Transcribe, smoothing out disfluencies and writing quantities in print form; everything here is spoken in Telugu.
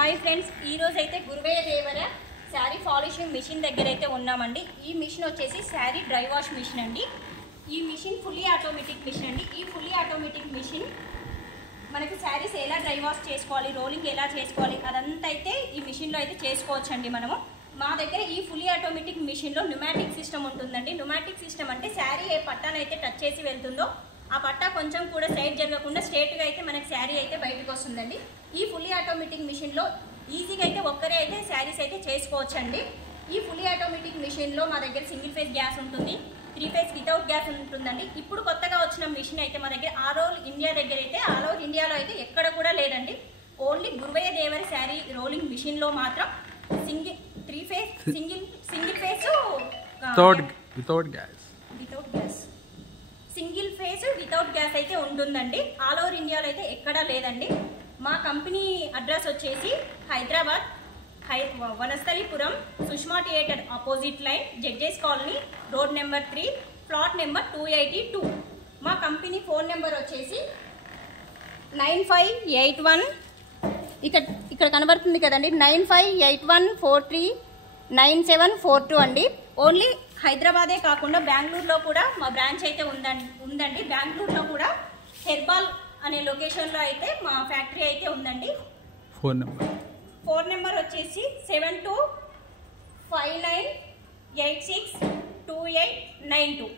హాయ్ ఫ్రెండ్స్, ఈరోజు అయితే గురువయ్య దేవర శారీ పాలిషింగ్ మిషన్ దగ్గర అయితే ఉన్నామండి. ఈ మిషన్ వచ్చేసి శారీ డ్రై వాష్ మిషన్ అండి. ఈ మిషన్ ఫుల్లీ ఆటోమేటిక్ మిషన్ అండి. ఈ ఫుల్లీ ఆటోమేటిక్ మిషన్ మనకి శారీస్ ఎలా డ్రై వాష్ చేసుకోవాలి, రోలింగ్ ఎలా చేసుకోవాలి అదంతా అయితే ఈ మిషన్లో అయితే చేసుకోవచ్చండి. మనము మా దగ్గర ఈ ఫుల్లీ ఆటోమేటిక్ మిషన్లో న్యూమాటిక్ సిస్టమ్ ఉంటుందండి. న్యూమాటిక్ సిస్టమ్ అంటే శారీ ఏ పట్టానైతే టచ్ చేసి వెళ్తుందో ఆ పట్టా కొంచెం కూడా సైడ్ జరగకుండా స్ట్రేట్గా అయితే మనకి శారీ అయితే బయటకు వస్తుందండి. ఈ ఫుల్లీ ఆటోమేటిక్ మిషన్లో ఈజీగా అయితే ఒక్కరే అయితే శారీస్ అయితే చేసుకోవచ్చండి. ఈ ఫుల్లీ ఆటోమేటిక్ మిషన్లో మా దగ్గర సింగిల్ ఫేజ్ గ్యాస్ ఉంటుంది, 3 ఫేజ్ వితౌట్ గ్యాస్ ఉంటుందండి. ఇప్పుడు కొత్తగా వచ్చిన మిషన్ అయితే మా దగ్గర ఆల్ ఓవర్ ఇండియా దగ్గర అయితే ఆల్ ఓవర్ ఇండియాలో అయితే ఎక్కడ కూడా లేదండి. ఓన్లీ గురువయ్య దేవర శారీ రోలింగ్ మిషన్లో మాత్రం సింగిల్ ఫేజ్ వితౌట్ గ్యాస్ అయితే ఉంటుందండి. ఆల్ ఓవర్ ఇండియాలో అయితే ఎక్కడా లేదండి. మా కంపెనీ అడ్రస్ వచ్చేసి Hyderabad Vanasthalipuram Sushma theatre opposite line, judges colony, road number 3, plot number 282. మా కంపెనీ ఫోన్ నెంబర్ వచ్చేసి 9581 ఇక్కడ కనబడుతుంది కదండి, 9581439742 అండి. ఓన్లీ హైదరాబాదే కాకుండా బెంగళూరులో కూడా మా బ్రాంచ్ అయితే ఉందండి. బెంగళూరులో కూడా హెర్బాల్ అనే లొకేషన్లో అయితే మా ఫ్యాక్టరీ అయితే ఉందండి. ఫోన్ నెంబర్ వచ్చేసి 7259862892.